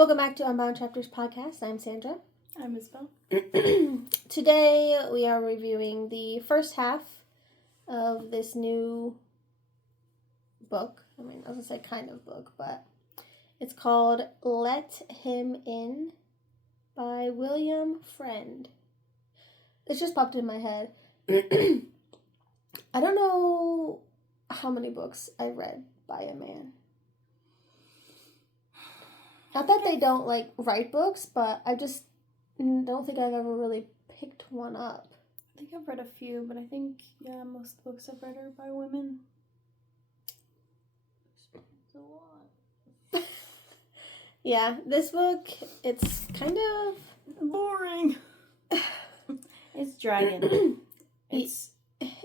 Welcome back to Unbound Chapters podcast. I'm Sandra. I'm Isabel. Today we are reviewing the first half of this new book. I was going to say kind of book, but it's called Let Him In by William Friend. It just popped in my head. I don't know how many books I read by a man. Not that they don't, write books, but I just don't think I've ever really picked one up. I think I've read a few, but I think, most books I've read are by women. It's a lot. Yeah, this book, it's kind of boring. It's dragging. It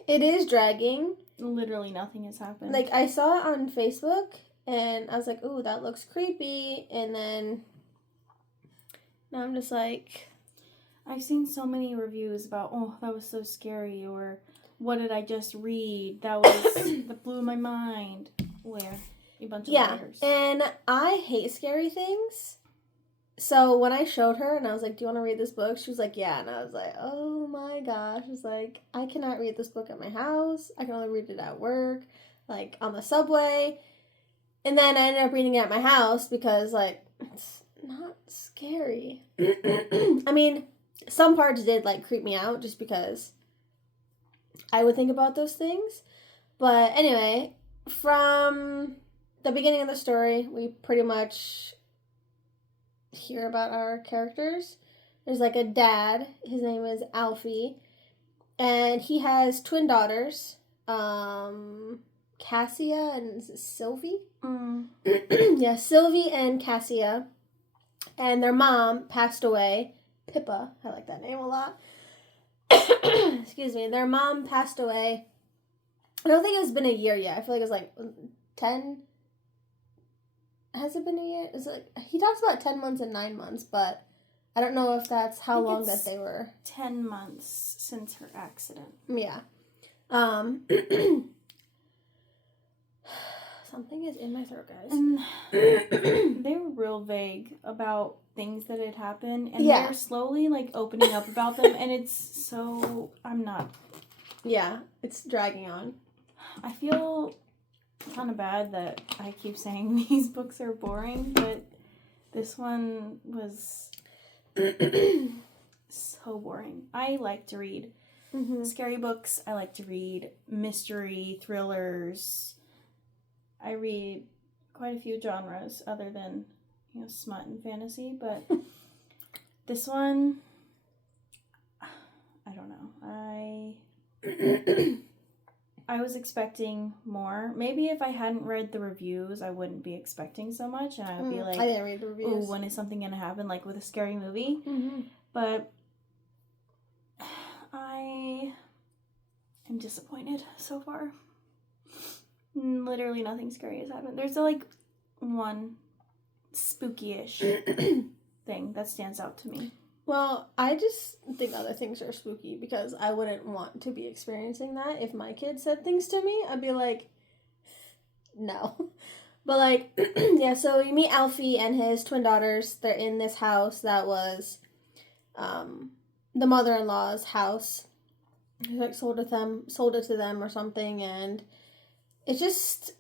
is dragging. Literally nothing has happened. I saw it on Facebook, and I was like, ooh, that looks creepy, and then now I'm just like... I've seen so many reviews about, oh, that was so scary, or what did I just read? That blew my mind. Where? A bunch of liars. And I hate scary things. So when I showed her and I was like, do you want to read this book? She was like, yeah. And I was like, oh my gosh. I was like, I cannot read this book at my house. I can only read it at work, on the subway. And then I ended up reading it at my house because, it's not scary. Some parts did, creep me out just because I would think about those things. But anyway, from the beginning of the story, we pretty much hear about our characters. There's, a dad. His name is Alfie. And he has twin daughters, Cassia and Sylvie? Yeah, Sylvie and Cassia. And their mom passed away. Pippa. I like that name a lot. Excuse me. Their mom passed away. I don't think it's been a year yet. I feel like it's 10. Has it been a year? He talks about 10 months and 9 months, but I don't know if that's how long that they were. 10 months since her accident. Yeah. Something is in my throat, guys. And they were real vague about things that had happened, and they're slowly opening up about them, and it's so Yeah, it's dragging on. I feel kind of bad that I keep saying these books are boring, but this one was so boring. I like to read scary books. I like to read mystery, thrillers. I read quite a few genres other than, smut and fantasy, but this one, I don't know. I was expecting more. Maybe if I hadn't read the reviews, I wouldn't be expecting so much, and I would be like, I didn't read the reviews. Ooh, when is something going to happen, with a scary movie? Mm-hmm. But I am disappointed so far. Literally nothing scary has happened. There's one spooky-ish thing that stands out to me. Well, I just think other things are spooky because I wouldn't want to be experiencing that. If my kid said things to me, I'd be like, no. But so you meet Alfie and his twin daughters. They're in this house that was the mother-in-law's house. He sold it to them or something, and it's just,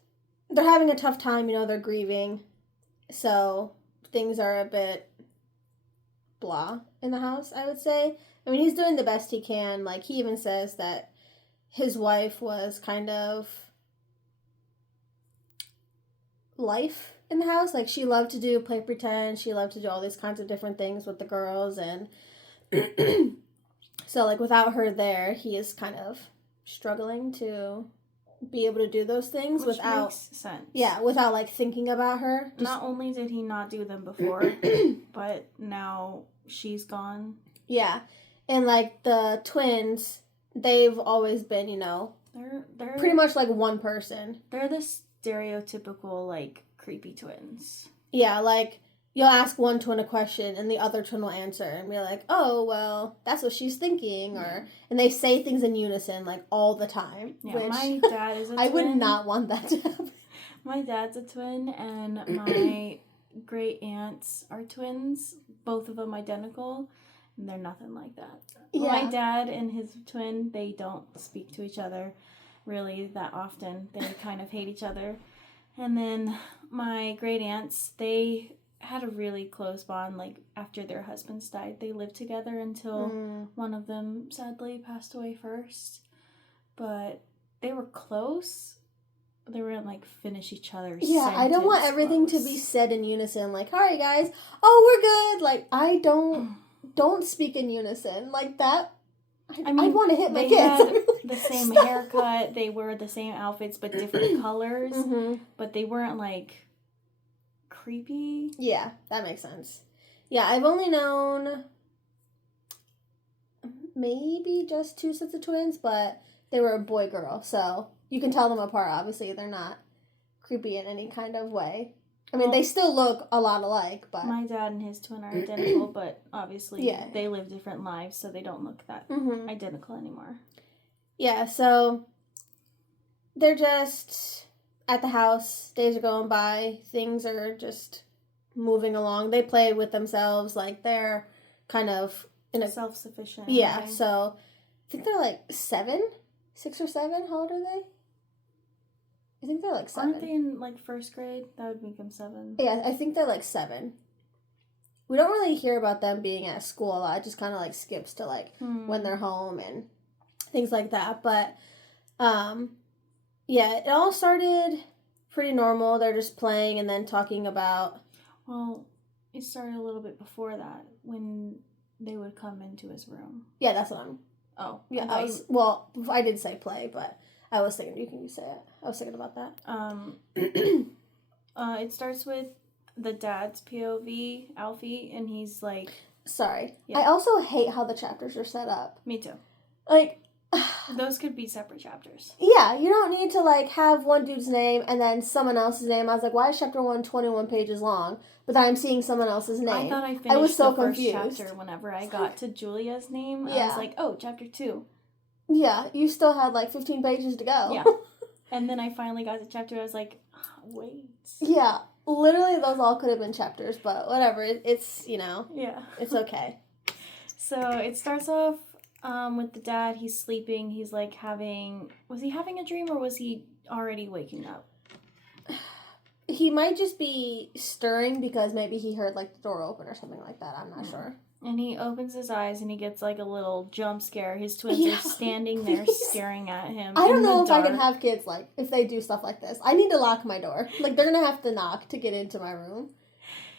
they're having a tough time, they're grieving. So things are a bit blah in the house, I would say. He's doing the best he can. He even says that his wife was kind of life in the house. She loved to play pretend. She loved to do all these kinds of different things with the girls. And so, without her there, he is kind of struggling to be able to do those things. Which makes sense. Yeah, without thinking about her. Not only did he not do them before, but now she's gone. Yeah. And the twins, they've always been, they're pretty much one person. They're the stereotypical creepy twins. Yeah, you'll ask one twin a question and the other twin will answer and be like, oh, well, that's what she's thinking. And they say things in unison, all the time. Yeah, which my dad is a twin. I would not want that to happen. My dad's a twin, and my great aunts are twins, both of them identical, and they're nothing like that. Yeah. My dad and his twin, they don't speak to each other really that often. They kind of hate each other. And then my great aunts, they had a really close bond. Like, after their husbands died, they lived together until one of them sadly passed away first. But they were close. They wouldn't, like, finish each other's I don't want everything close. to be said in unison. Like, all right, guys. Oh, we're good. Like, I don't speak in unison. Like, that. I want to hit my kids. Had the same haircut. They wore the same outfits, but different colors. Mm-hmm. But they weren't, like, creepy. Yeah, that makes sense. Yeah, I've only known maybe just 2 sets of twins, but they were a boy-girl, so you can tell them apart, obviously. They're not creepy in any kind of way. I mean, they still look a lot alike, but... My dad and his twin are identical, but obviously they live different lives, so they don't look that identical anymore. Yeah, so they're just at the house. Days are going by. Things are just moving along. They play with themselves. Like, they're kind of... self-sufficient. Yeah, right? so I think they're like 7? 6 or 7? How old are they? I think they're like 7. Aren't they in, like, 1st grade? That would make them 7. Yeah, I think they're like 7. We don't really hear about them being at school a lot. It just kind of, like, skips to, like, when they're home and things like that. But, yeah, it all started pretty normal. They're just playing and then talking about... Well, it started a little bit before that, when they would come into his room. Yeah, that's what I'm... Oh. Yeah, I did say play, but... I was thinking, you can say it. I was thinking about that. It starts with the dad's POV, Alfie, and he's like... Sorry. Yeah. I also hate how the chapters are set up. Me too. Like... Those could be separate chapters. Yeah, you don't need to, like, have one dude's name and then someone else's name. I was like, why is chapter 1 21 pages long? But then I'm seeing someone else's name. I thought I finished was so the first confused. chapter whenever I got to Julia's name. Yeah. I was like, oh, chapter 2. Yeah, you still had, like, 15 pages to go. Yeah. And then I finally got to chapter, I was like, wait. Yeah, literally those all could have been chapters, but whatever, it's, you know. Yeah. It's okay. So it starts off with the dad, he's sleeping, he's like was he having a dream or was he already waking up? He might just be stirring because maybe he heard, like, the door open or something like that, I'm not sure. And he opens his eyes and he gets, like, a little jump scare. His twins are standing there staring at him. I don't know if I can have kids, like, if they do stuff like this. I need to lock my door. Like, they're going to have to knock to get into my room.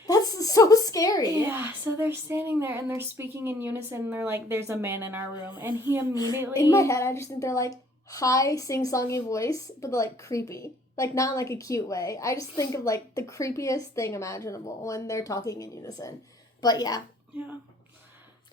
That's so scary. Yeah, so they're standing there and they're speaking in unison. And they're like, there's a man in our room. And he immediately... In my head, I just think they're, like, high, sing-songy voice, but they're, like, creepy. Like, not in, like, a cute way. I just think of, like, the creepiest thing imaginable when they're talking in unison. But, yeah. Yeah.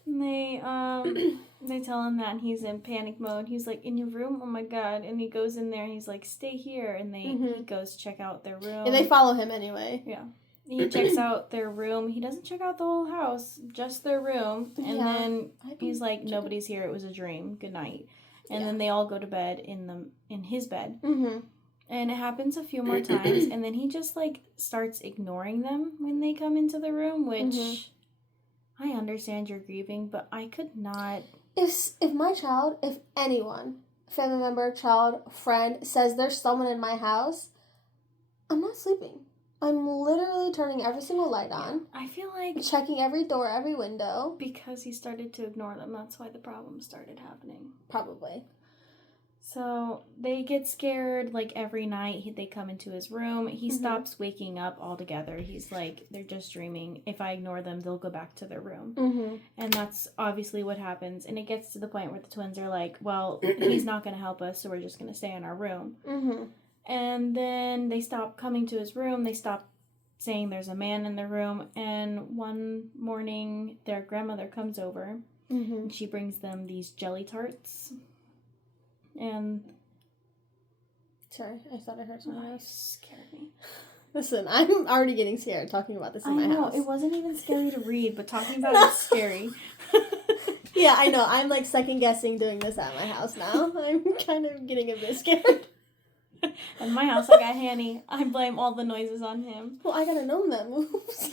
And they tell him that and he's in panic mode. He's like, in your room? Oh my god. And he goes in there and he's like, stay here. And he goes check out their room. And they follow him anyway. Yeah. He checks out their room. He doesn't check out the whole house, just their room. And then he's like, nobody's here. It was a dream. Good night. And then they all go to bed in his bed. Mm-hmm. And it happens a few more times. And then he just, like, starts ignoring them when they come into the room, which... I understand you're grieving, but I could not... If my child, if anyone, family member, child, friend, says there's someone in my house, I'm not sleeping. I'm literally turning every single light on. I feel like... Checking every door, every window. Because he started to ignore them, that's why the problem started happening. Probably. So, they get scared, like, every night they come into his room. He stops waking up altogether. He's like, they're just dreaming. If I ignore them, they'll go back to their room. Mm-hmm. And that's obviously what happens. And it gets to the point where the twins are like, well, he's not going to help us, so we're just going to stay in our room. Mm-hmm. And then they stop coming to his room. They stop saying there's a man in the room. And one morning, their grandmother comes over. Mm-hmm. And she brings them these jelly tarts. And... Sorry, I thought I heard something else. Scared me. Listen, I'm already getting scared talking about this in my house. I know, it wasn't even scary to read, but talking about it is scary. Yeah, I know. I'm, like, second-guessing doing this at my house now. I'm kind of getting a bit scared. In my house, I got Hanny. I blame all the noises on him. Well, I gotta know that moves.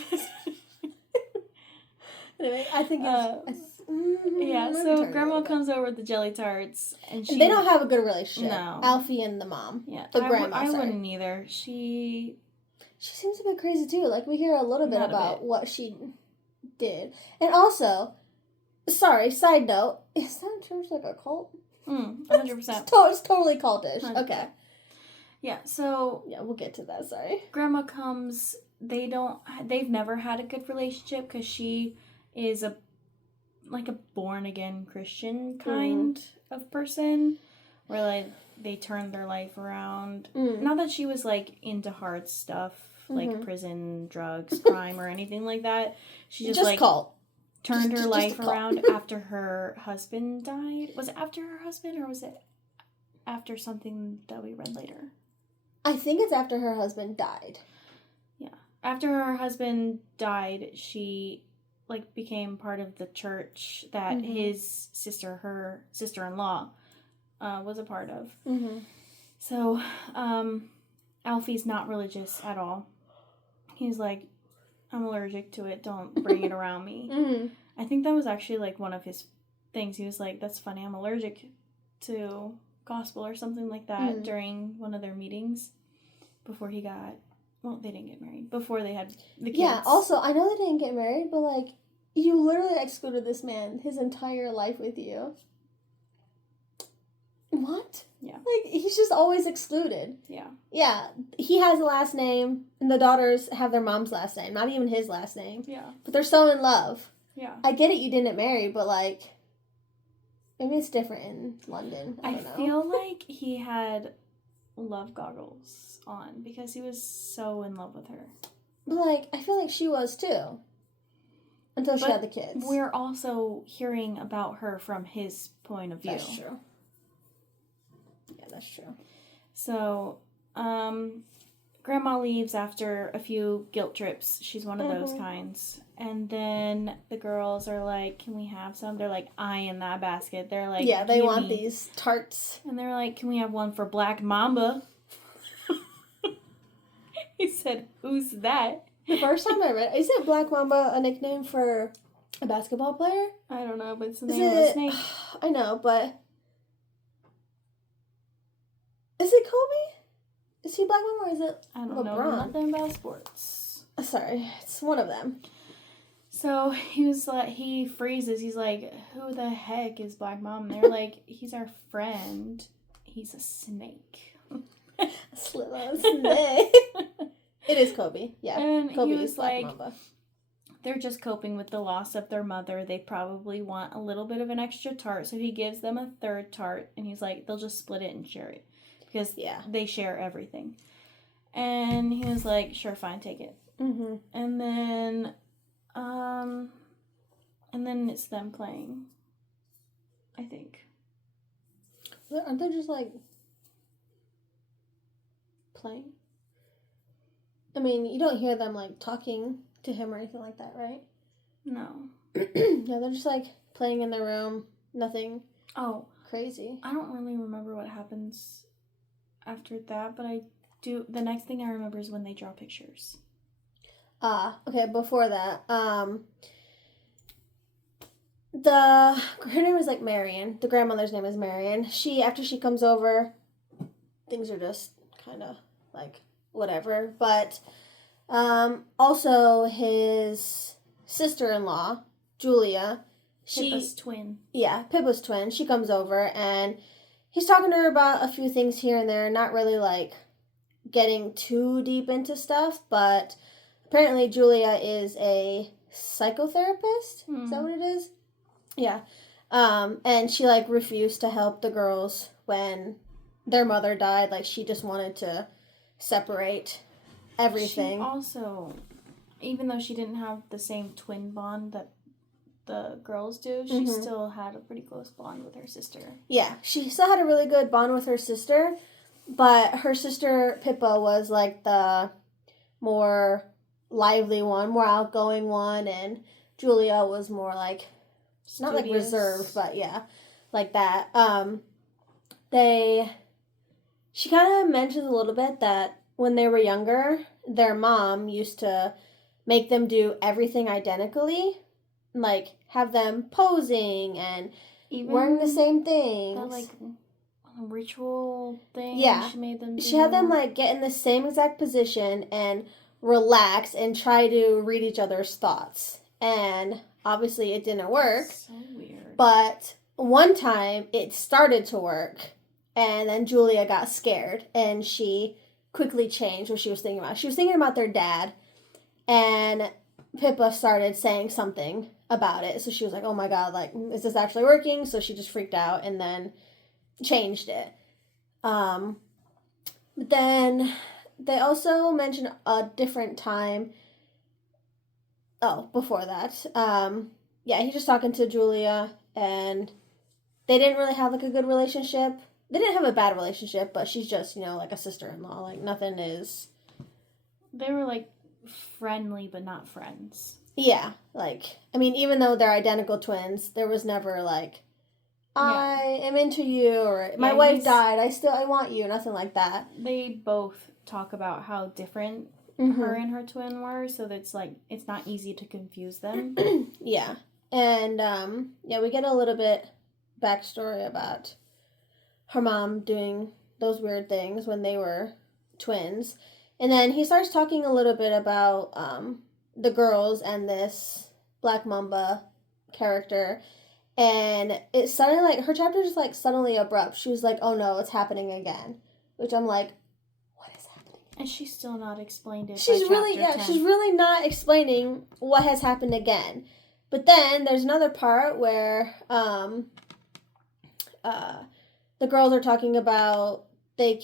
Anyway, I think yeah, so Grandma comes over with the jelly tarts, and they don't have a good relationship. No. Alfie and the mom. Yeah, the grandma. I wouldn't either. She seems a bit crazy too. Like, we hear a little bit about what she did, and also, sorry, side note, is that church like a cult? 100%. It's totally cultish. 100%. Okay. Yeah. So. Yeah, we'll get to that. Sorry. Grandma comes. They've never had a good relationship because she is a born again Christian kind of person, where like they turned their life around. Not that she was like into hard stuff like prison, drugs, crime, or anything like that. She just like cult. Turned her life around after her husband died. Was it after her husband, or was it after something that we read later? I think it's after her husband died. Yeah. After her husband died, she like became part of the church that his sister, her sister-in-law, was a part of. So, Alfie's not religious at all. He's like, I'm allergic to it. Don't bring it around me. I think that was actually like one of his things. He was like, that's funny. I'm allergic to gospel or something like that during one of their meetings before he got, well, they didn't get married. Before they had the kids. Yeah, also, I know they didn't get married, but like, you literally excluded this man his entire life with you. What? Yeah. Like, he's just always excluded. Yeah. Yeah. He has a last name, and the daughters have their mom's last name, not even his last name. Yeah. But they're so in love. Yeah. I get it, you didn't marry, but, like, maybe it's different in London. I don't know. Feel like he had love goggles on because he was so in love with her. But, like, I feel like she was, too. Until she had the kids. We're also hearing about her from his point of view. That's true. Yeah, that's true. So, Grandma leaves after a few guilt trips. She's one of those kinds. And then the girls are like, can we have some? They're like eyeing that basket. They're like, yeah, they want these tarts. And they're like, can we have one for Black Mamba? He said, who's that? The first time I read, isn't Black Mamba a nickname for a basketball player? I don't know, but it's the name of a snake. I know, but is it Kobe? Is he Black Mamba or is it I don't know nothing about sports. Sorry, it's one of them. So he freezes. He's like, who the heck is Black Mamba? And they're like, he's our friend. He's a snake. A little snake. It is Kobe. Yeah. And Kobe is Black Mamba. They're just coping with the loss of their mother. They probably want a little bit of an extra tart. So he gives them a third tart. And he's like, they'll just split it and share it. Because they share everything. And he was like, sure, fine, take it. And then it's them playing, I think. Aren't they just like playing? I mean, you don't hear them like talking to him or anything like that, right? No. No, they're just like playing in their room. Nothing crazy. I don't really remember what happens after that, but I do. The next thing I remember is when they draw pictures. Okay, before that, her name is like Marion. The grandmother's name is Marion. After she comes over, things are just kind of like whatever. But also his sister-in-law, Julia, Pippa's twin. Yeah, Pippa's twin. She comes over and he's talking to her about a few things here and there, not really like getting too deep into stuff, but apparently Julia is a psychotherapist. Is that what it is? Yeah. And she like refused to help the girls when their mother died. Like, she just wanted to separate everything. She also, even though she didn't have the same twin bond that the girls do, she still had a pretty close bond with her sister. Yeah, she still had a really good bond with her sister, but her sister Pippa was like the more lively one, more outgoing one, and Julia was more like studious. Not like reserved, but yeah, like that. They she kind of mentions a little bit that when they were younger, their mom used to make them do everything identically, like have them posing and Even wearing the same things. that, like, ritual thing Yeah. she made them do. She had them, like, get in the same exact position and relax and try to read each other's thoughts. And obviously it didn't work. So weird. But one time it started to work, and then Julia got scared and she quickly changed what she was thinking about. She was thinking about their dad, and Pippa started saying something about it. So she was like, oh my god, like, is this actually working? So she just freaked out and then changed it. But then they also mentioned a different time. Oh, before that. Yeah, he's just talking to Julia, and they didn't really have, like, a good relationship. They didn't have a bad relationship, but she's just, like a sister-in-law. Like, nothing is... They were, like, friendly, but not friends. Yeah, like, I mean, even though they're identical twins, there was never, like, I am into you, or my wife died, I want you, nothing like that. They both talk about how different her and her twin were, so that's, like, it's not easy to confuse them. Yeah. And, yeah, we get a little bit backstory about her mom doing those weird things when they were twins. And then he starts talking a little bit about, the girls and this Black Mamba character. And it suddenly, like, her chapter just, like, suddenly abrupt. She was like, oh no, it's happening again. Which I'm like, what is happening? And she's still not explained it. She's really not explaining what has happened again. But then there's another part where the girls are talking about they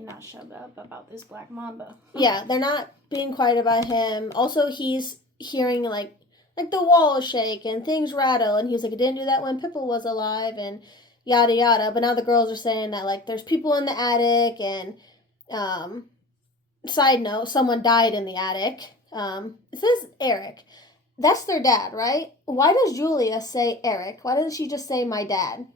not shut up about this Black Mamba. Yeah, they're not being quiet about him. Also, he's hearing, like the walls shake and things rattle, and he was like, I didn't do that when Pippa was alive, and yada yada. But now the girls are saying that, like, there's people in the attic, and side note, someone died in the attic. It says Eric. That's their dad, right? Why does Julia say Eric? Why doesn't she just say my dad?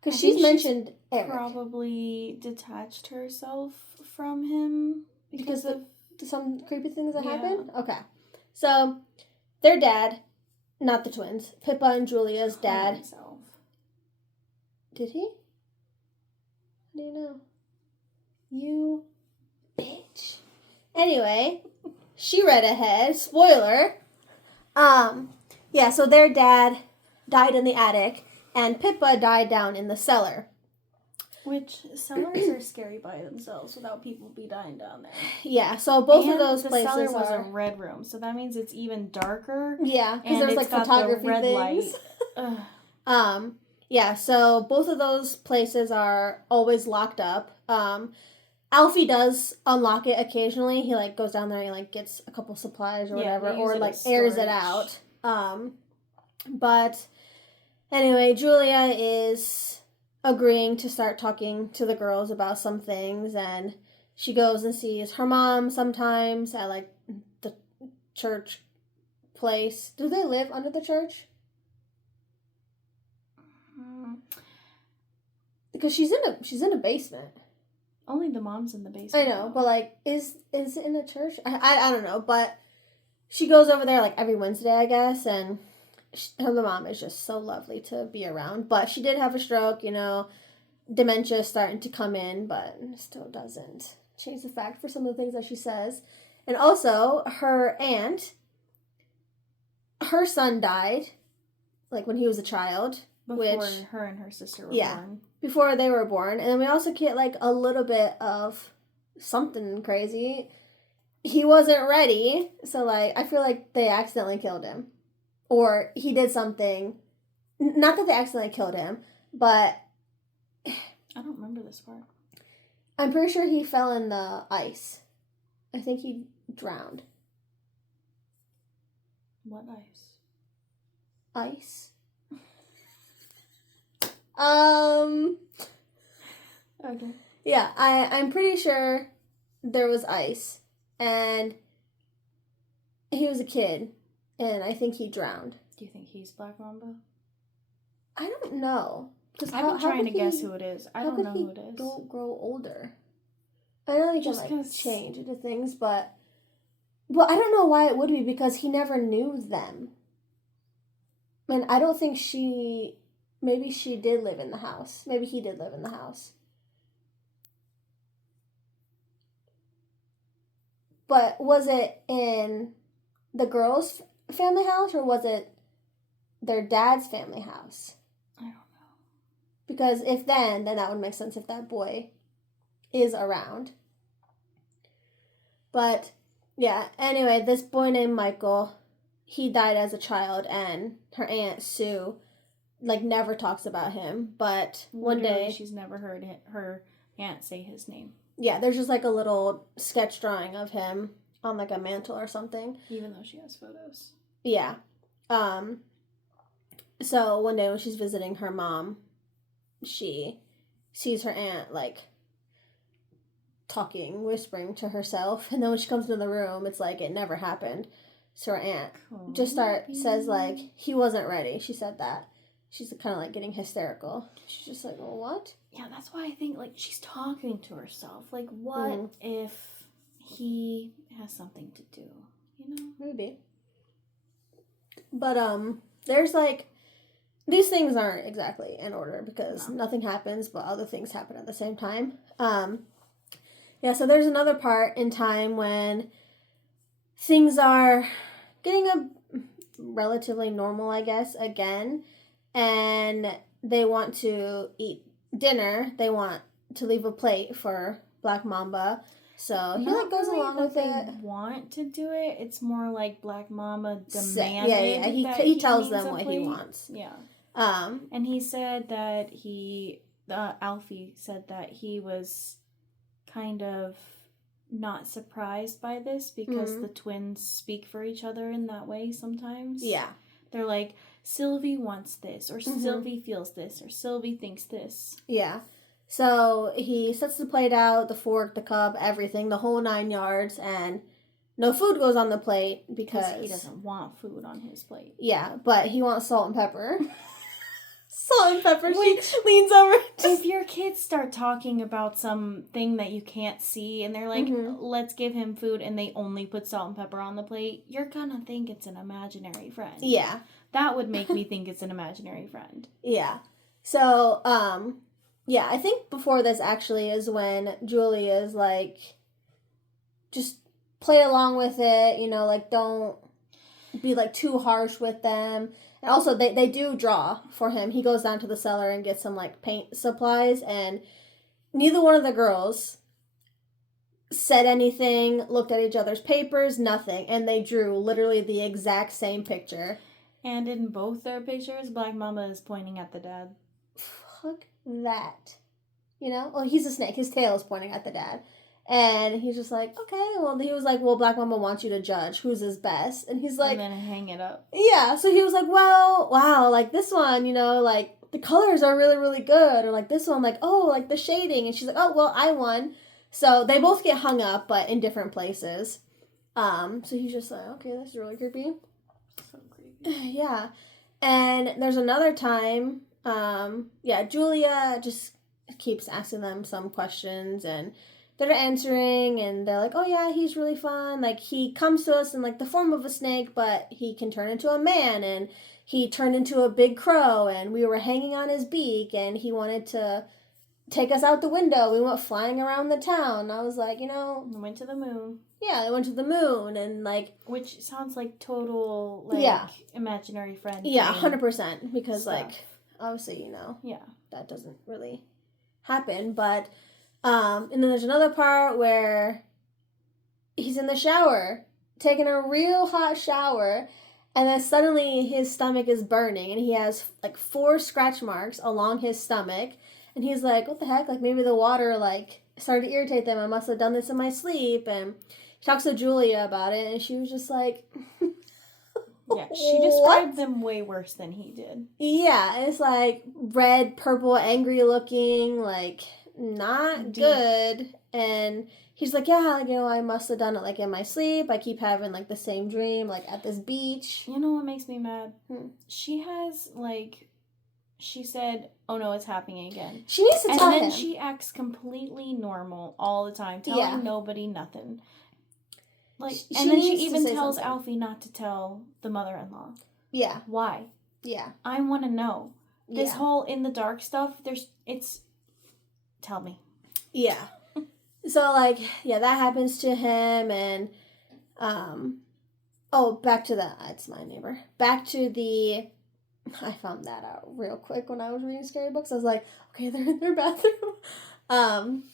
Because she's mentioned Eric. Probably detached herself from him because of some creepy things that happened? Okay. So, their dad, not the twins, Pippa and Julia's dad. Himself. Did he? How do you know? You bitch. Anyway, she read ahead. Spoiler. Yeah, so their dad died in the attic, and Pippa died down in the cellar. Which, cellars are scary by themselves without people be dying down there. Yeah, so both of those places the cellar was a red room, so that means it's even darker. Yeah, because there's, like, photography red things. Light. Yeah, so both of those places are always locked up. Alfie does unlock it occasionally. He, like, goes down there and he, like, gets a couple supplies or whatever, or, like, airs it out. But anyway, Julia is agreeing to start talking to the girls about some things, and she goes and sees her mom sometimes at, like, the church place. Do they live under the church? Because she's in a basement. Only the mom's in the basement. I know, but, like, is it in a church? I don't know, but she goes over there, like, every Wednesday, I guess, and her mom is just so lovely to be around. But she did have a stroke, dementia is starting to come in, but still doesn't change the fact for some of the things that she says. And also, her aunt, her son died, like, when he was a child. Before her and her sister were born. Before they were born. And then we also get, like, a little bit of something crazy. He wasn't ready, so, like, I feel like they accidentally killed him. Or he did something. Not that they accidentally killed him, but I don't remember this part. I'm pretty sure he fell in the ice. I think he drowned. What ice? Ice. Okay. Yeah, I'm pretty sure there was ice. And he was a kid. And I think he drowned. Do you think he's Black Mamba? I don't know. I've been trying to guess who it is. I don't know who it is. Don't grow older. I know he can like change into things, but I don't know why it would be, because he never knew them. And I don't think maybe she did live in the house. Maybe he did live in the house. But was it in the girl's family house, or was it their dad's family house? I don't know. Because if then that would make sense if that boy is around. But, yeah, anyway, this boy named Michael, he died as a child, and her Aunt Sue, like, never talks about him. But one day... she's never heard her aunt say his name. Yeah, there's just, like, a little sketch drawing of him on, like, a mantle or something. Even though she has photos. Yeah. So one day when she's visiting her mom, she sees her aunt, like, whispering to herself, and then when she comes into the room, it's like it never happened. So her aunt says, like, he wasn't ready. She said that. She's kind of, like, getting hysterical. She's just like, well, what? Yeah, that's why I think, like, she's talking to herself. Like, what if he has something to do, you know? Maybe. But, there's, like, these things aren't exactly in order, because nothing happens, but other things happen at the same time. Yeah, so there's another part in time when things are getting relatively normal, I guess, again, and they want to eat dinner. They want to leave a plate for Black Mamba, so he like goes along with it. They want to do it. It's more like Black Mamba demanded. Yeah. He tells them what he wants. Yeah. And he said that Alfie said that he was kind of not surprised by this, because the twins speak for each other in that way sometimes. Yeah. They're like, Sylvie wants this, or Sylvie feels this, or Sylvie thinks this. Yeah. So he sets the plate out, the fork, the cup, everything, the whole 9 yards, and no food goes on the plate because he doesn't want food on his plate. Yeah, but he wants salt and pepper. Salt and pepper. She leans over. If your kids start talking about something that you can't see, and they're like, let's give him food, and they only put salt and pepper on the plate, you're gonna think it's an imaginary friend. Yeah. That would make me think it's an imaginary friend. Yeah. So, yeah, I think before this actually is when Julie is like, just play along with it, you know, like, don't be, like, too harsh with them. And also, they do draw for him. He goes down to the cellar and gets some, like, paint supplies, and neither one of the girls said anything, looked at each other's papers, nothing. And they drew literally the exact same picture. And in both their pictures, Black Mamba is pointing at the dad. Fuck that. You know? Well, he's a snake. His tail is pointing at the dad. And he's just like, okay. Well, he was like, well, Black Mamba wants you to judge who's his best. And he's like... And then hang it up. Yeah. So he was like, well, wow, like this one, you know, like the colors are really, really good. Or like this one, like, oh, like the shading. And she's like, oh, well, I won. So they both get hung up, but in different places. So he's just like, okay, that's really creepy. So creepy. Yeah. And there's another time, Julia just keeps asking them some questions, and they're answering, and they're like, oh yeah, he's really fun. Like, he comes to us in like the form of a snake, but he can turn into a man, and he turned into a big crow, and we were hanging on his beak, and he wanted to take us out the window. We went flying around the town. I was like, you know... We went to the moon. Yeah, they went to the moon, and like... Which sounds like total, like, imaginary friend. Yeah, 100%, because stuff. like, obviously, you know, yeah, that doesn't really happen, but, and then there's another part where he's in the shower, taking a real hot shower, and then suddenly his stomach is burning, and he has like 4 scratch marks along his stomach, and he's like, what the heck, like maybe the water like started to irritate them, I must have done this in my sleep, and he talks to Julia about it, and she was just like... Yeah, she described them way worse than he did. Yeah, it's like red, purple, angry looking, like not Deep. Good. And he's like, yeah, like, you know, I must have done it like in my sleep. I keep having like the same dream, like at this beach. You know what makes me mad? She has like she said, "Oh no, it's happening again." She needs to tell him. And then she acts completely normal all the time, telling nobody nothing. Like, and then she even tells Alfie not to tell the mother-in-law. Yeah. Why? Yeah. I want to know. This whole in the dark stuff, tell me. Yeah. So, like, that happens to him, and, back to it's my neighbor. Back to I found that out real quick when I was reading scary books. I was like, okay, they're in their bathroom.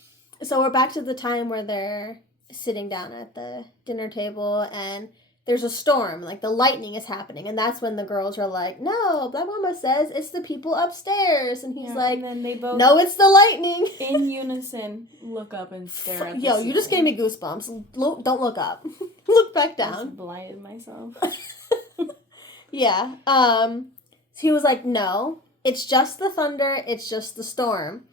So we're back to the time where they're sitting down at the dinner table, and there's a storm, like the lightning is happening, and that's when the girls are like, no, Black Mama says it's the people upstairs, and he's like, and then they both, no, it's the lightning. In unison, look up and stare at the ceiling. You just gave me goosebumps. Don't look up. Look back down. I just blinded myself. Yeah. So he was like, no, it's just the thunder, it's just the storm.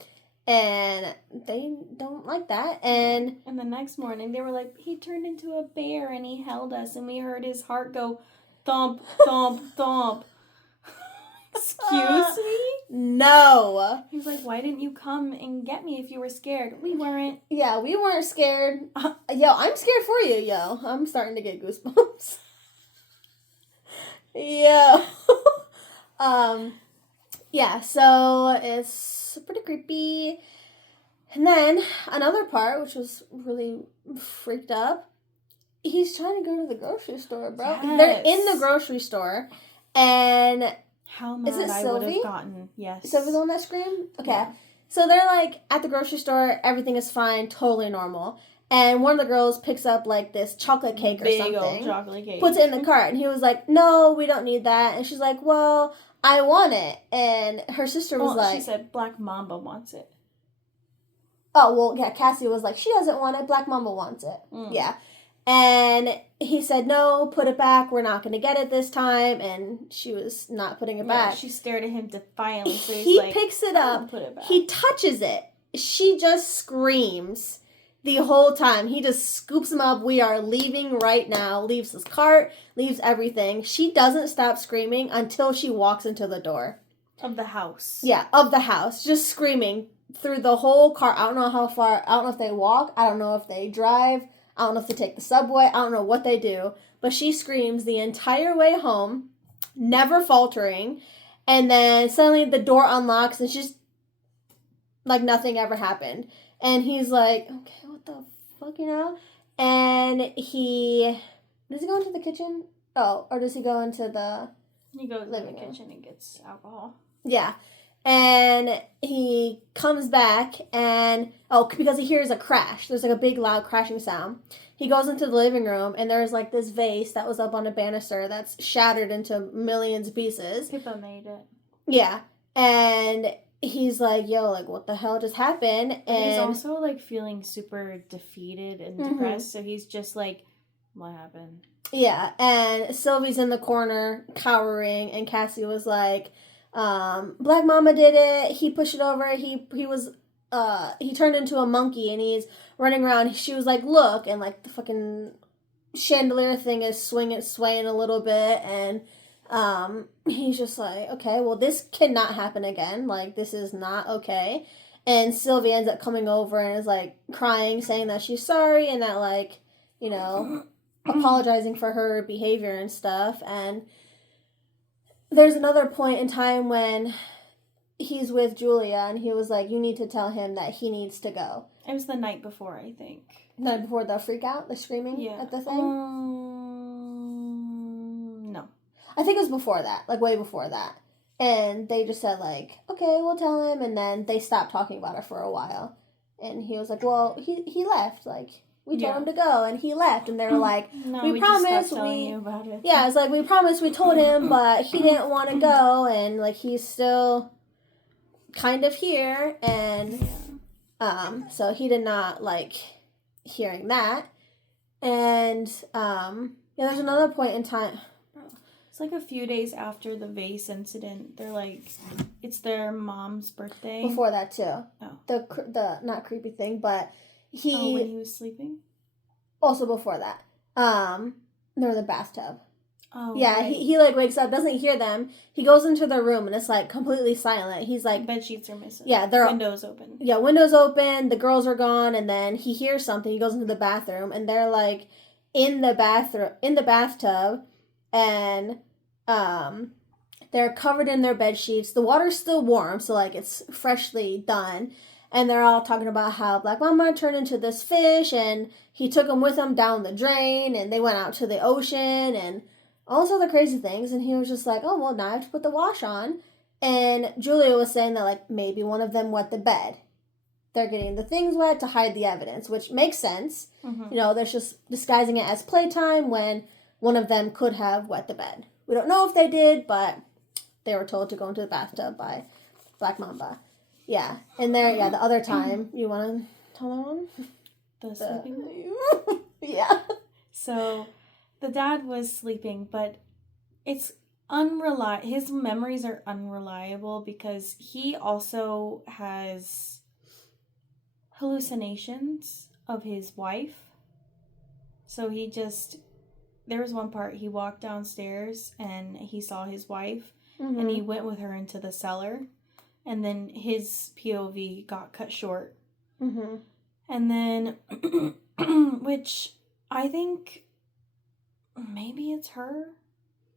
And they don't like that. And the next morning, they were like, he turned into a bear and he held us and we heard his heart go thump, thump, thump. Excuse me? No. He was like, why didn't you come and get me if you were scared? We weren't. Yeah, we weren't scared. I'm scared for you, I'm starting to get goosebumps. Yo. Yeah, so it's pretty creepy. And then another part, which was really freaked up, he's trying to go to the grocery store, bro. Yes. They're in the grocery store, and how mad is it I would have gotten. Yes. Sylvie the one that screamed? Okay. Yeah. So they're like at the grocery store, everything is fine, totally normal. And one of the girls picks up like this chocolate cake or something. Big old chocolate cake. Puts it in the cart, and he was like, no, we don't need that. And she's like, well, I want it. And her sister was like... she said Black Mamba wants it. Oh, well, yeah, Cassie was like, she doesn't want it, Black Mamba wants it. Mm. Yeah. And he said, no, put it back, we're not going to get it this time. And she was not putting it back. She stared at him defiantly. So he picks it up, put it back. He touches it. She just screams the whole time. He just scoops him up. We are leaving right now. Leaves his cart, leaves everything. She doesn't stop screaming until she walks into the door. Of the house. Yeah, of the house. Just screaming through the whole car. I don't know how far. I don't know if they walk. I don't know if they drive. I don't know if they take the subway. I don't know what they do. But she screams the entire way home, never faltering. And then suddenly the door unlocks and she's like nothing ever happened. And he's like, okay, what the fuck, And does he go into the kitchen? Oh, or does he go into the He goes in the kitchen and gets alcohol. Yeah. And he comes back and, because he hears a crash. There's like a big loud crashing sound. He goes into the living room and there's like this vase that was up on a banister that's shattered into millions of pieces. Pippa made it. Yeah. And he's like, yo, like, what the hell just happened? And he's also like feeling super defeated and depressed. So he's just like, what happened? Yeah. And Sylvie's in the corner cowering and Cassie was like, Black Mama did it. He pushed it over. He turned into a monkey and he's running around. She was like, look, and like the fucking chandelier thing is swaying a little bit, and he's just like, okay, well, this cannot happen again. Like, this is not okay. And Sylvie ends up coming over and is like crying, saying that she's sorry and that, like, apologizing for her behavior and stuff. And there's another point in time when he's with Julia and he was like, you need to tell him that he needs to go. It was the night before, I think. The night before the freak out, the screaming at the thing? No. I think it was before that, like way before that. And they just said like, okay, we'll tell him. And then they stopped talking about it for a while. And he was like, well, he left. Like, we told him to go and he left. And they were like, no, we promised. Just stopped telling you about it. Yeah, it's like, we promised, we told him, but he didn't want to go. And like, he's still kind of here. And so he did not like hearing that. And there's another point in time. It's like a few days after the vase incident. They're like, it's their mom's birthday. Before that too. Oh. The not creepy thing, but when he was sleeping. Also before that, they're in the bathtub. Oh, Yeah, right. he like wakes up, doesn't hear them. He goes into the room and it's like completely silent. He's like, bed sheets are missing. yeah, they're windows open. Yeah, windows open. The girls are gone, and then he hears something. He goes into the bathroom, and they're like in the bathtub, and um, they're covered in their bed sheets. The water's still warm, so like it's freshly done. And they're all talking about how Black Mama turned into this fish, and he took them with him down the drain, and they went out to the ocean, and all those other crazy things. And he was just like, oh, well, now I have to put the wash on. And Julia was saying that, like, maybe one of them wet the bed. They're getting the things wet to hide the evidence, which makes sense. Mm-hmm. You know, they're just disguising it as playtime when one of them could have wet the bed. We don't know if they did, but they were told to go into the bathtub by Black Mamba. Yeah. And there, yeah, the other time, you want to tell that one? The sleeping? Yeah. So, the dad was sleeping, but it's his memories are unreliable because he also has hallucinations of his wife. So there was one part he walked downstairs and he saw his wife, and he went with her into the cellar, and then his POV got cut short. Mm-hmm. And then, which I think maybe it's her.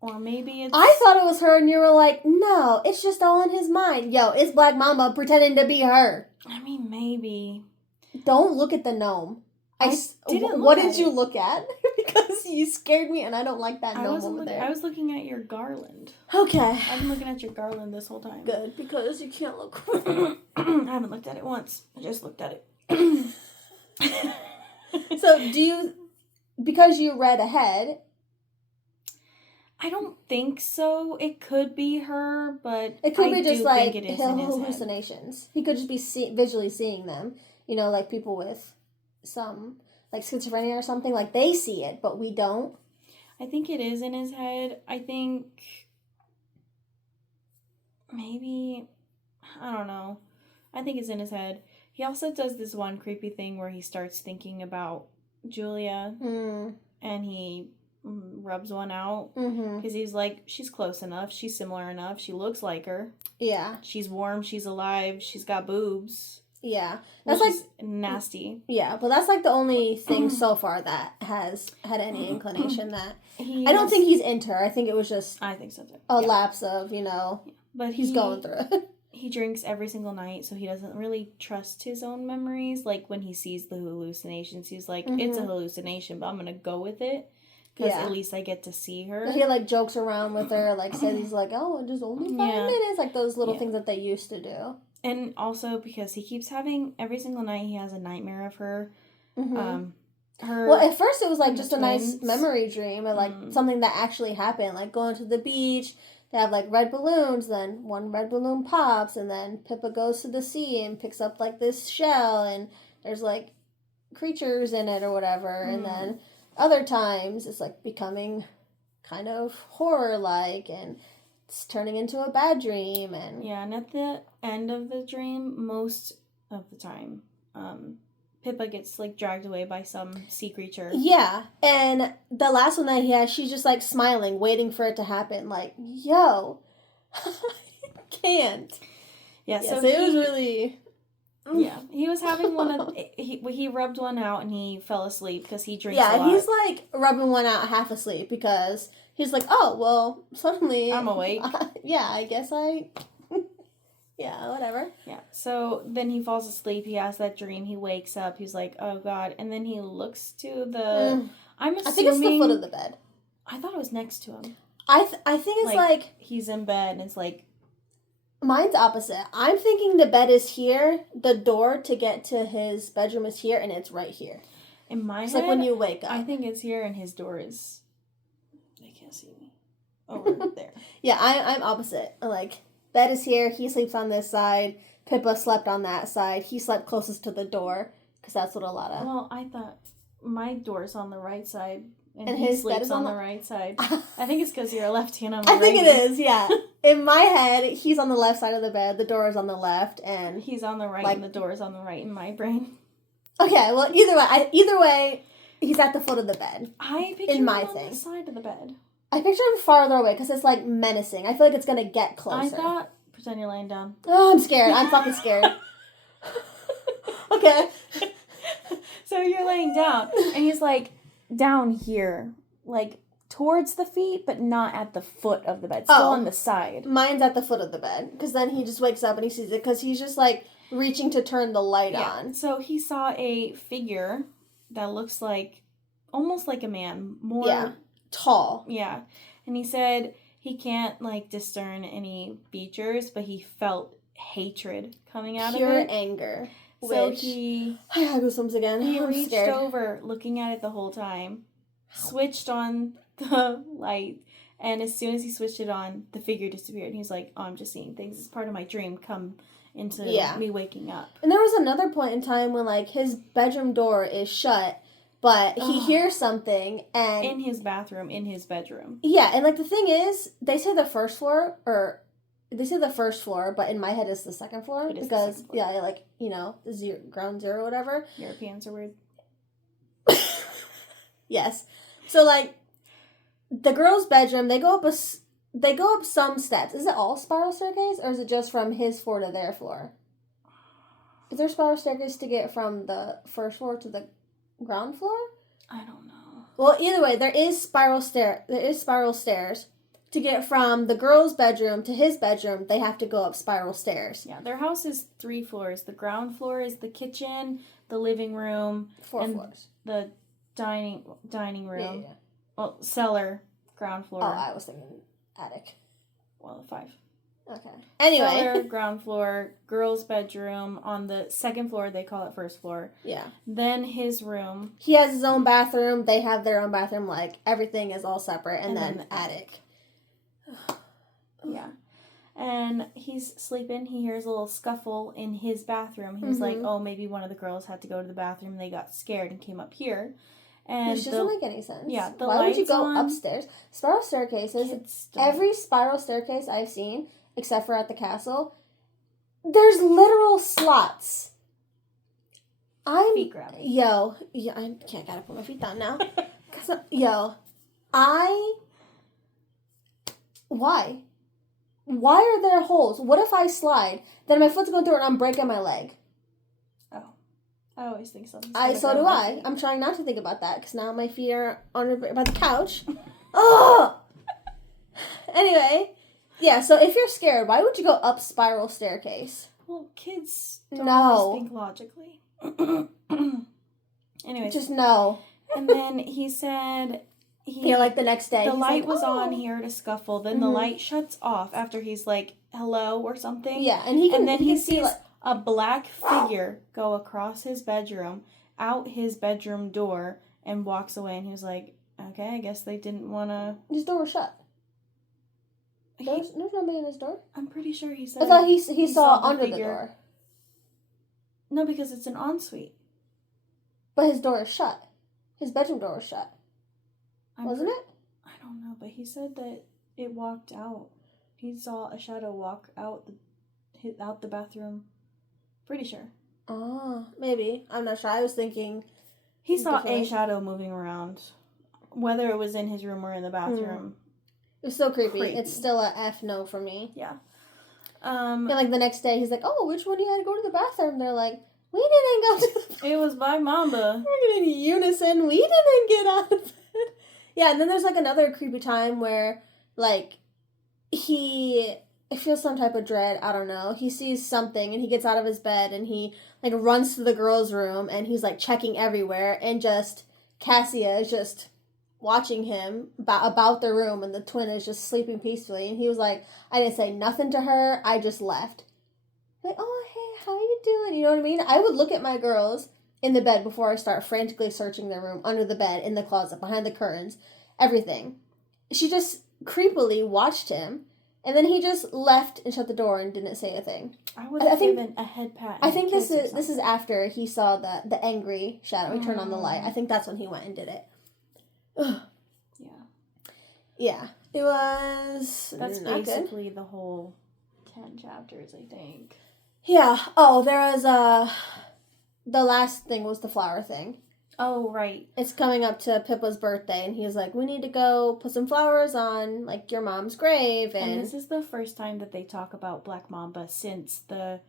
Or maybe it's... I thought it was her, and you were like, no, it's just all in his mind. Yo, it's Black Mama pretending to be her. I mean, maybe. Don't look at the gnome. What did you look at? Because you scared me, and I don't like that gnome over there. I was looking at your garland. Okay. I've been looking at your garland this whole time. Good, because you can't look. I haven't looked at it once. I just looked at it. So, because you read ahead... I don't think so. It could be her, but it could be just like hallucinations. He could just be visually seeing them. You know, like people with some like schizophrenia or something. Like they see it, but we don't. I think it is in his head. I think maybe, I don't know. I think it's in his head. He also does this one creepy thing where he starts thinking about Julia, and he rubs one out because he's like, she's close enough, she's similar enough, she looks like her, she's warm, she's alive, she's got boobs, that's like nasty. But that's like the only thing so far that has had any inclination that I don't think he's into her. I think it was just I think so too. A lapse of but he's going through it. He drinks every single night, so he doesn't really trust his own memories. Like when he sees the hallucinations, he's like, it's a hallucination, but I'm gonna go with it. Because at least I get to see her. He, like, jokes around with her, like, says he's like, oh, just only 5 minutes. Like, those little things that they used to do. And also because he keeps having, every single night he has a nightmare of her. Well, at first it was, like, just a nice memory dream. Or, like, something that actually happened. Like, going to the beach, they have, like, red balloons. Then one red balloon pops. And then Pippa goes to the sea and picks up, like, this shell. And there's, like, creatures in it or whatever. And then... other times, it's, like, becoming kind of horror-like, and it's turning into a bad dream, and... Yeah, and at the end of the dream, most of the time, Pippa gets, like, dragged away by some sea creature. Yeah, and the last one that he has, she's just, like, smiling, waiting for it to happen, like, yo, I can't. Yeah, so it was really... Yeah, he was having one of... He rubbed one out and he fell asleep because he drinks a lot. Yeah, he's, like, rubbing one out half asleep because he's like, oh, well, suddenly... I'm awake. I guess yeah, whatever. Yeah, so then he falls asleep. He has that dream. He wakes up. He's like, oh, God. And then he looks to the... I think it's the foot of the bed. I thought it was next to him. I think it's like... He's in bed and it's like... Mine's opposite. I'm thinking the bed is here, the door to get to his bedroom is here, and it's right here. In my head, like when you wake up. I think it's here, and his door is... They can't see me. Over there. Yeah, I'm opposite. Like, bed is here, he sleeps on this side, Pippa slept on that side, he slept closest to the door, because that's what a lot of... Well, I thought my door's on the right side, and his sleeps bed is on the right side. I think it's because you're a lefty and I'm a righty. I think it is, yeah. In my head, he's on the left side of the bed, the door is on the left, and... He's on the right, and the door is on the right in my brain. Okay, well, either way, he's at the foot of the bed. I picture him on the side of the bed. I picture him farther away because it's like menacing. I feel like it's gonna get closer. I thought, pretend you're laying down. Oh, I'm scared. I'm fucking scared. Okay. So you're laying down, and he's like down here, like towards the feet, but not at the foot of the bed. Still on the side. Mine's at the foot of the bed because then he just wakes up and he sees it because he's just like reaching to turn the light on. So he saw a figure that looks like almost like a man, more tall. Yeah, and he said he can't like discern any features, but he felt hatred coming out of it. Pure anger. So which, he I have goosebumps again. He I'm reached scared. over, looking at it the whole time, switched on the light, and as soon as he switched it on, the figure disappeared. And he was like, "Oh, I'm just seeing things. It's part of my dream. Come into me waking up." And there was another point in time when like his bedroom door is shut, but he hears something and in his bathroom, in his bedroom. Yeah, and like the thing is, they say the first floor, but in my head it's the second floor because like ground zero, or whatever. Europeans are weird. Yes, so like the girls' bedroom, they go up some steps. Is it all spiral staircase, or is it just from his floor to their floor? Is there a spiral staircase to get from the first floor to the ground floor? I don't know. Well, either way, there is spiral stairs. To get from the girl's bedroom to his bedroom, they have to go up spiral stairs. Yeah, their house is 3 floors. The ground floor is the kitchen, the living room, 4 floors. The dining room. Yeah. Well, cellar, ground floor. Oh, I was thinking attic. Well, 5. Okay. Anyway. Cellar, ground floor, girl's bedroom. On the second floor, they call it first floor. Yeah. Then his room. He has his own bathroom. They have their own bathroom. Like, everything is all separate. And then the attic. Yeah. And he's sleeping. He hears a little scuffle in his bathroom. He's like, oh, maybe one of the girls had to go to the bathroom. They got scared and came up here. And which doesn't make any sense. Yeah. Why would you go upstairs? Spiral staircases. Every spiral staircase I've seen, except for at the castle, there's literal slots. Feet grabbing. I gotta put my feet down now. Why? Why are there holes? What if I slide? Then my foot's going through it and I'm breaking my leg. Oh. I always think something. So do I. I'm trying not to think about that because now my feet are by the couch. Oh! Anyway, yeah, so if you're scared, why would you go up spiral staircase? Well, kids don't always think logically. Anyways. Just no. And then he said... like the next day. The light was on here to scuffle. Then the light shuts off after he's like, hello or something. Yeah, and then he sees a black figure go across his bedroom, out his bedroom door, and walks away. And he was like, okay, I guess they didn't want to... His door was shut. There's nobody in his door? I'm pretty sure he said... I thought he saw under the door. No, because it's an ensuite. But his door is shut. His bedroom door was shut. Wasn't it? I don't know, but he said that it walked out. He saw a shadow walk out the bathroom. Pretty sure. Oh, maybe. I'm not sure. I was thinking... He saw a shadow moving around. Whether it was in his room or in the bathroom. It was so creepy. It's still a F no for me. Yeah. And like the next day, he's like, oh, which one do you had to go to the bathroom? They're like, we didn't go to the bathroom. It was by Mamba. We're in unison. We didn't get out of bed. Yeah, and then there's like another creepy time where like he feels some type of dread. I don't know. He sees something and he gets out of his bed and he like runs to the girls' room and he's like checking everywhere and just Cassia is just watching him about the room and the twin is just sleeping peacefully and he was like, I didn't say nothing to her. I just left. Like, oh, hey, how are you doing? You know what I mean? I would look at my girls in the bed before I start frantically searching their room, under the bed, in the closet, behind the curtains, everything. She just creepily watched him, and then he just left and shut the door and didn't say a thing. I would have given a head pat. I think this is after he saw the angry shadow. He turned on the light. I think that's when he went and did it. Ugh. Yeah. It was That's not basically good. the whole 10 chapters, I think. Yeah. Oh, there was the last thing was the flower thing. Oh, right. It's coming up to Pippa's birthday, and he's like, we need to go put some flowers on, like, your mom's grave. And this is the first time that they talk about Black Mamba since the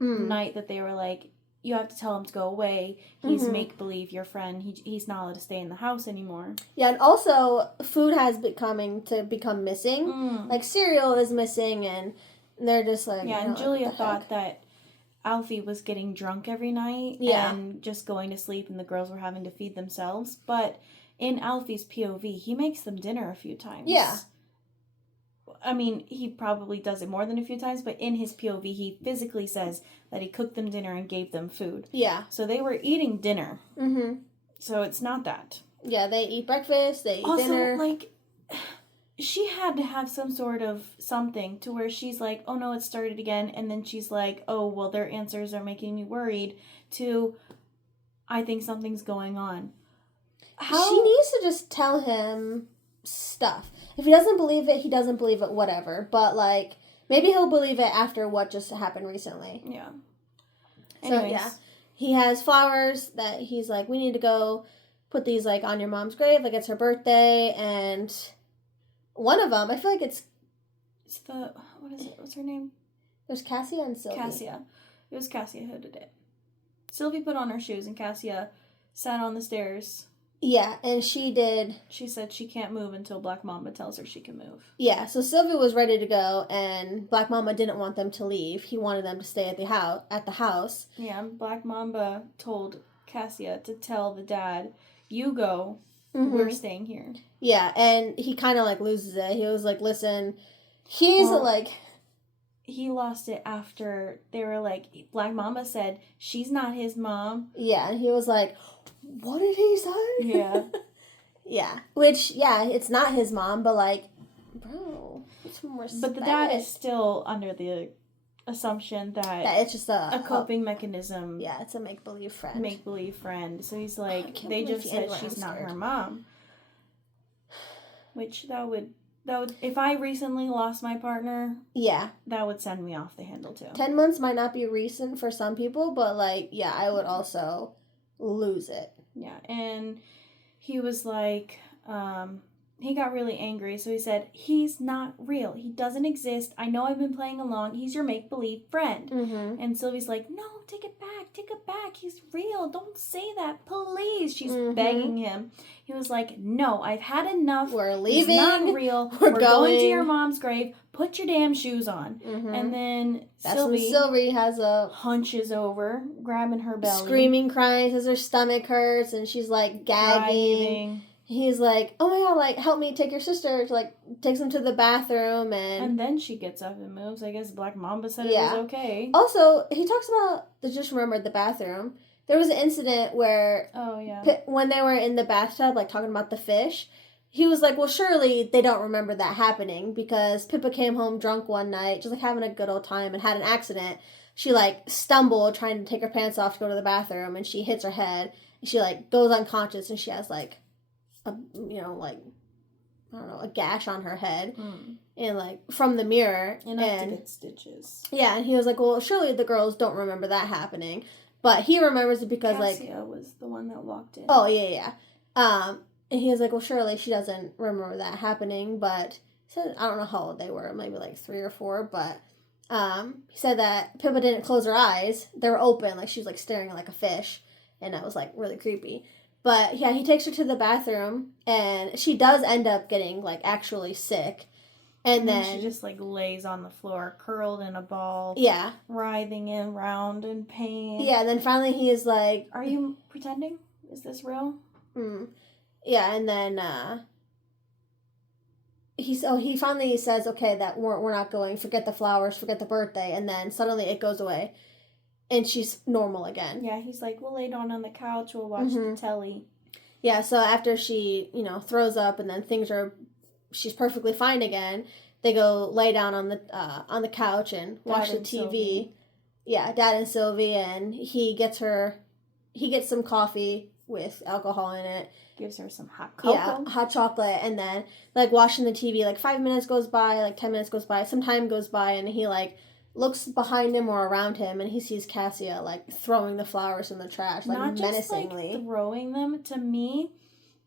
Mm. night that they were like, you have to tell him to go away. He's make-believe your friend. He's not allowed to stay in the house anymore. Yeah, and also, food has become missing. Mm. Like, cereal is missing, and they're just like... Yeah, and Julia thought that Alfie was getting drunk every night and just going to sleep, and the girls were having to feed themselves. But in Alfie's POV, he makes them dinner a few times. Yeah. I mean, he probably does it more than a few times, but in his POV, he physically says that he cooked them dinner and gave them food. Yeah. So they were eating dinner. Mm-hmm. So it's not that. Yeah, they eat breakfast, they eat dinner. Also, like, she had to have some sort of something to where she's like, oh no, it started again. And then she's like, oh, well, their answers are making me worried. To, I think something's going on. She needs to just tell him stuff. If he doesn't believe it, he doesn't believe it, whatever. But, like, maybe he'll believe it after what just happened recently. Yeah. So, yeah. He has flowers that he's like, we need to go put these, like, on your mom's grave. Like, it's her birthday. And one of them, I feel like it's what is it? What's her name? There's Cassia and Sylvie. Cassia. It was Cassia who did it. Sylvie put on her shoes and Cassia sat on the stairs. Yeah, and she did. She said she can't move until Black Mamba tells her she can move. Yeah, so Sylvie was ready to go, and Black Mamba didn't want them to leave. He wanted them to stay at the house. Yeah, Black Mamba told Cassia to tell the dad, you go, we're staying here. Yeah, and he kind of, like, loses it. He was like, listen, he's, like... He lost it after they were like, Black Mamba said, she's not his mom. Yeah, and he was like, what did he say? Yeah. Yeah. Which, yeah, it's not his mom, but, like, bro, it's some respect. But the dad is still under the assumption that it's just a coping mechanism. Yeah, it's a make-believe friend. Make-believe friend. So he's like, they just said she's not her mom. Which that would, if I recently lost my partner, yeah, that would send me off the handle too. 10 months might not be recent for some people, but, like, yeah, I would also lose it. Yeah, and he was like, he got really angry, so he said, he's not real. He doesn't exist. I know I've been playing along. He's your make-believe friend. Mm-hmm. And Sylvie's like, no, take it back. He's real. Don't say that, please. She's begging him. He was like, no, I've had enough. We're leaving. He's not real. We're going to your mom's grave. Put your damn shoes on. Mm-hmm. And then Sylvie has a... hunches over, grabbing her belly. Screaming, crying, says her stomach hurts, and she's, like, gagging. He's like, oh my god, like, help me take your sister. Like, takes him to the bathroom, and then she gets up and moves. I guess Black Mamba said it was okay. Also, he talks about, just remembered the bathroom. There was an incident where... Oh, yeah. When they were in the bathtub, like, talking about the fish, he was like, well, surely they don't remember that happening, because Pippa came home drunk one night, just, like, having a good old time, and had an accident. She, like, stumbled trying to take her pants off to go to the bathroom, and she hits her head, and she, like, goes unconscious, and she has, like... a gash on her head, and, like, from the mirror, and to get stitches. Yeah, and he was like, well, surely the girls don't remember that happening, but he remembers it because, Cassia was the one that walked in. Oh, yeah. And he was like, well, surely she doesn't remember that happening, but he said, I don't know how old they were, maybe, like, 3 or 4, but, he said that Pippa didn't close her eyes, they were open, like, she was, like, staring like a fish, and that was, like, really creepy. But, yeah, he takes her to the bathroom, and she does end up getting, like, actually sick. And then she just, like, lays on the floor, curled in a ball. Yeah. Writhing around in pain. Yeah, and then finally he is like... Are you pretending? Is this real? Yeah, and then, he finally says, okay, that we're not going, forget the flowers, forget the birthday, and then suddenly it goes away. And she's normal again. Yeah, he's like, we'll lay down on the couch, we'll watch the telly. Yeah, so after she, throws up and then she's perfectly fine again, they go lay down on the couch and watch the TV. Sylvie. Yeah, Dad and Sylvie, and he gets some coffee with alcohol in it. Gives her some hot cocoa. Yeah, hot chocolate, and then, like, watching the TV, like, 5 minutes goes by, like, 10 minutes goes by, some time goes by, and he, like, looks behind him or around him, and he sees Cassia, like, throwing the flowers in the trash, like, Not menacingly. just, like, throwing them. To me,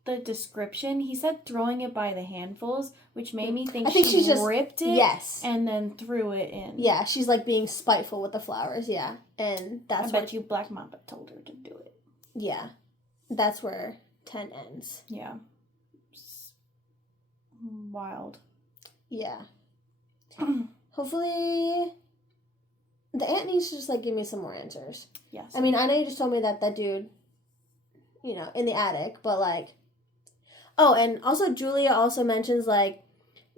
the description, he said throwing it by the handfuls, which made me think she just ripped it and then threw it in. Yeah, she's, like, being spiteful with the flowers, yeah. And that's I bet you Black Mamba told her to do it. Yeah. That's where 10 ends. Yeah. Wild. Yeah. Hopefully, the aunt needs to just, like, give me some more answers. Yes. I mean, I know you just told me that dude, you know, in the attic, but, like... Oh, and also Julia also mentions, like,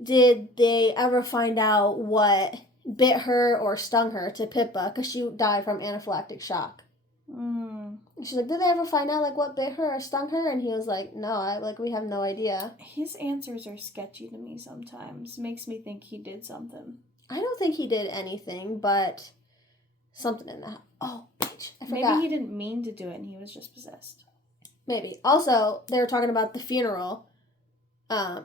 did they ever find out what bit her or stung her to Pippa? Because she died from anaphylactic shock. She's like, did they ever find out, like, what bit her or stung her? And he was like, no, we have no idea. His answers are sketchy to me sometimes. Makes me think he did something. I don't think he did anything, but something in that. Oh, bitch, I forgot. Maybe he didn't mean to do it and he was just possessed. Maybe. Also, they were talking about the funeral.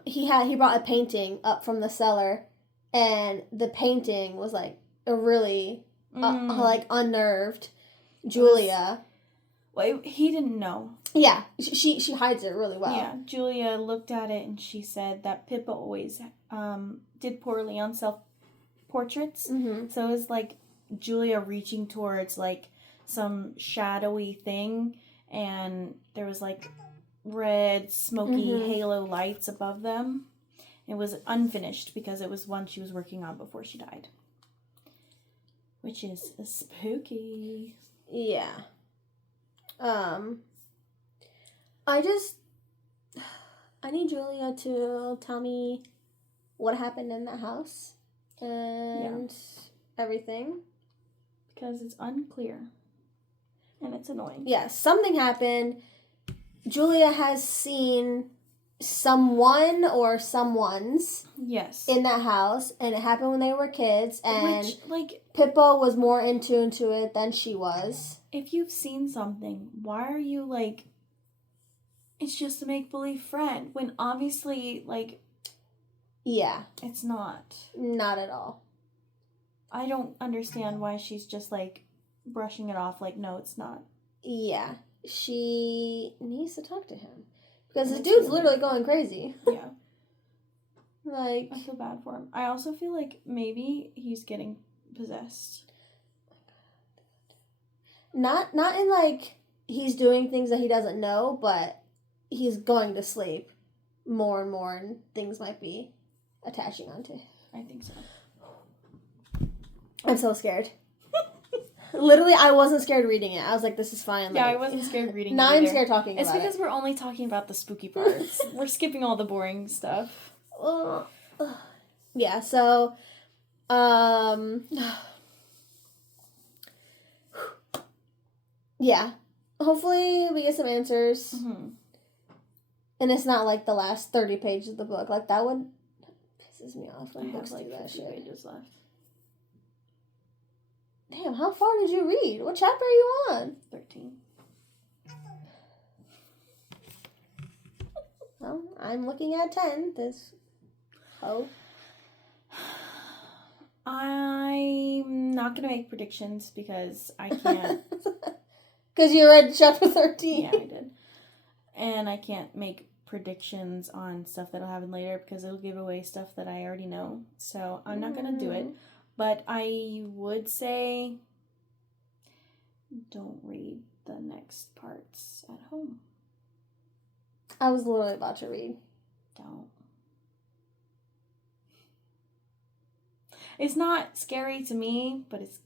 He brought a painting up from the cellar, and the painting was, like, a really, like, unnerved Julia. Well, he didn't know. Yeah, she hides it really well. Yeah, Julia looked at it and she said that Pippa always did poorly on self-portraits. Mm-hmm. So it was like Julia reaching towards, like, some shadowy thing, and there was, like, red, smoky halo lights above them. It was unfinished because it was one she was working on before she died. Which is spooky. Yeah. I need Julia to tell me what happened in the house and everything. Because it's unclear. And it's annoying. Yeah, something happened. Julia has seen someone or someones in that house, and it happened when they were kids, and which, like, Pippa was more in tune to it than she was. If you've seen something, why are you, like, it's just a make-believe friend, when obviously, like, yeah, it's not. Not at all. I don't understand why she's just, like, brushing it off like, no, it's not. Yeah, she needs to talk to him. Because this dude's literally going crazy. Yeah. Like... I feel bad for him. I also feel like maybe he's getting possessed. Not in, like, he's doing things that he doesn't know, but he's going to sleep more and more, and things might be attaching onto him. I think so. I'm so scared. Literally, I wasn't scared reading it. I was like, this is fine. Like, yeah, I wasn't scared reading it Now either. I'm scared talking about it. It's because we're only talking about the spooky parts. We're skipping all the boring stuff. Yeah, so... yeah. Hopefully we get some answers. Mm-hmm. And it's not like the last 30 pages of the book. Like, that one pisses me off when books like do that 50 shit. pages left. Damn, how far did you read? What chapter are you on? 13. Well, I'm looking at 10. I'm not going to make predictions because I can't. Because you read chapter 13. Yeah, I did. And I can't make predictions on stuff that'll happen later because it'll give away stuff that I already know. So I'm not going to do it. But I would say don't read the next parts at home. I was literally about to read. Don't. It's not scary to me, but it's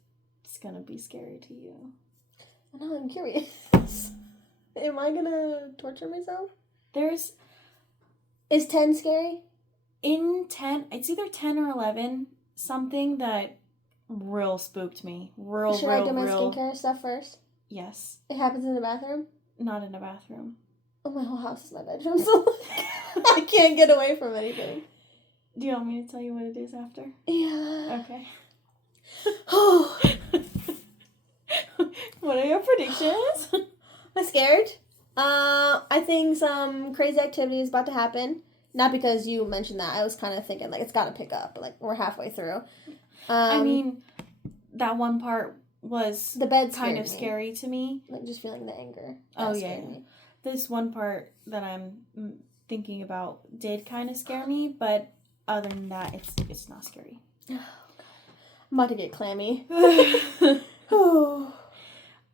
going to be scary to you. I know, I'm curious. Am I going to torture myself? Is 10 scary? In 10, it's either 10 or 11. Something that real spooked me. Should I do my skincare stuff first? Yes. It happens in the bathroom? Not in a bathroom. Oh, my whole house is my bedroom, so I can't get away from anything. Do you want me to tell you what it is after? Yeah. Okay. What are your predictions? I'm scared. I think some crazy activity is about to happen. Not because you mentioned that. I was kind of thinking, like, it's got to pick up. Like, we're halfway through. I mean, that one part was The bed kind of me. scary to me. Like, just feeling the anger. Oh, yeah. This one part that I'm thinking about did kind of scare me, but other than that, it's not scary. Oh, God. I'm about to get clammy.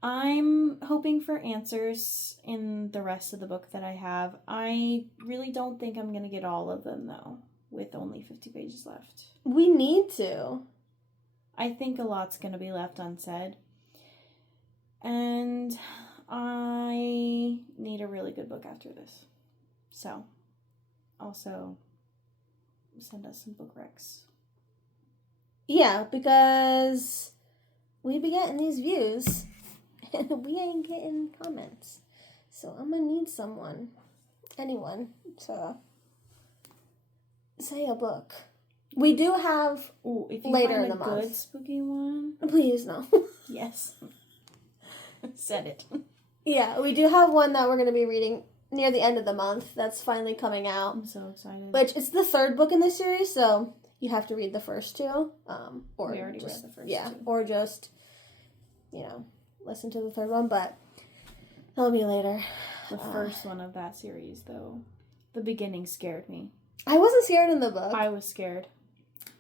I'm hoping for answers in the rest of the book that I have. I really don't think I'm going to get all of them, though, with only 50 pages left. We need to. I think a lot's going to be left unsaid. And I need a really good book after this. So, also, send us some book recs. Yeah, because we be getting these views, and we ain't getting comments. So I'm going to need anyone, to say a book. We do have if you later find in the month. Good spooky one. Please, no. Yes. Said it. Yeah, we do have one that we're going to be reading near the end of the month. That's finally coming out. I'm so excited. Which, it's the third book in this series, so you have to read the first two. Or we already just, read the first two. Or just, listen to the third one, but that'll be later. The first one of that series, though, the beginning scared me. I wasn't scared in the book. I was scared.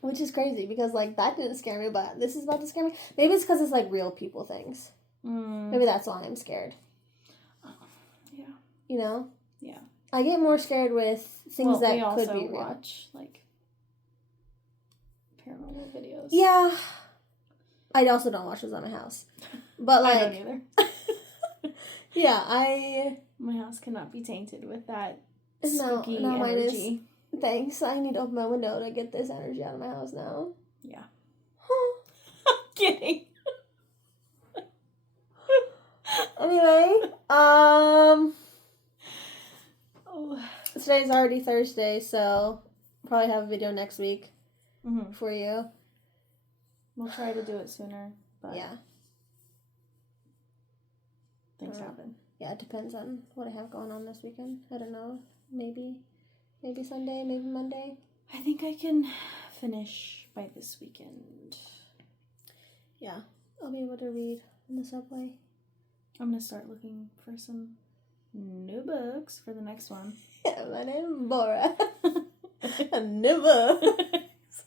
Which is crazy, because, that didn't scare me, but this is about to scare me. Maybe it's because it's, real people things. Maybe that's why I'm scared. Yeah. You know? Yeah. I get more scared with things that could be real. We also watch, paranormal videos. Yeah. I also don't watch those at my house. But, I don't either. Yeah, my house cannot be tainted with that No, spooky mine energy. Thanks. I need to open my window to get this energy out of my house now. Yeah. I'm kidding. Anyway, today's already Thursday, so probably have a video next week for you. We'll try to do it sooner, but yeah, things happen. Yeah, it depends on what I have going on this weekend. I don't know. Maybe Sunday, maybe Monday. I think I can finish by this weekend. Yeah, I'll be able to read in the subway. I'm going to start looking for some new books for the next one. Yeah, my name is Bora. New books.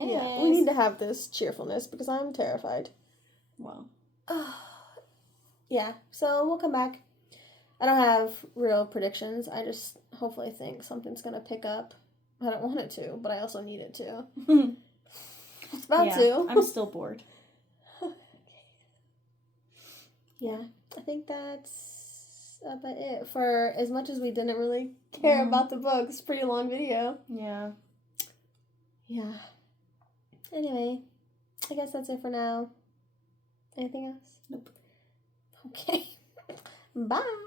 Yeah, we need to have this cheerfulness because I'm terrified. Well. Yeah, so we'll come back. I don't have real predictions. I just hopefully think something's going to pick up. I don't want it to, but I also need it to. It's about to. I'm still bored. Yeah, I think that's about it. For as much as we didn't really care about the book, it's a pretty long video. Yeah. Yeah. Anyway, I guess that's it for now. Anything else? Nope. Okay. Bye.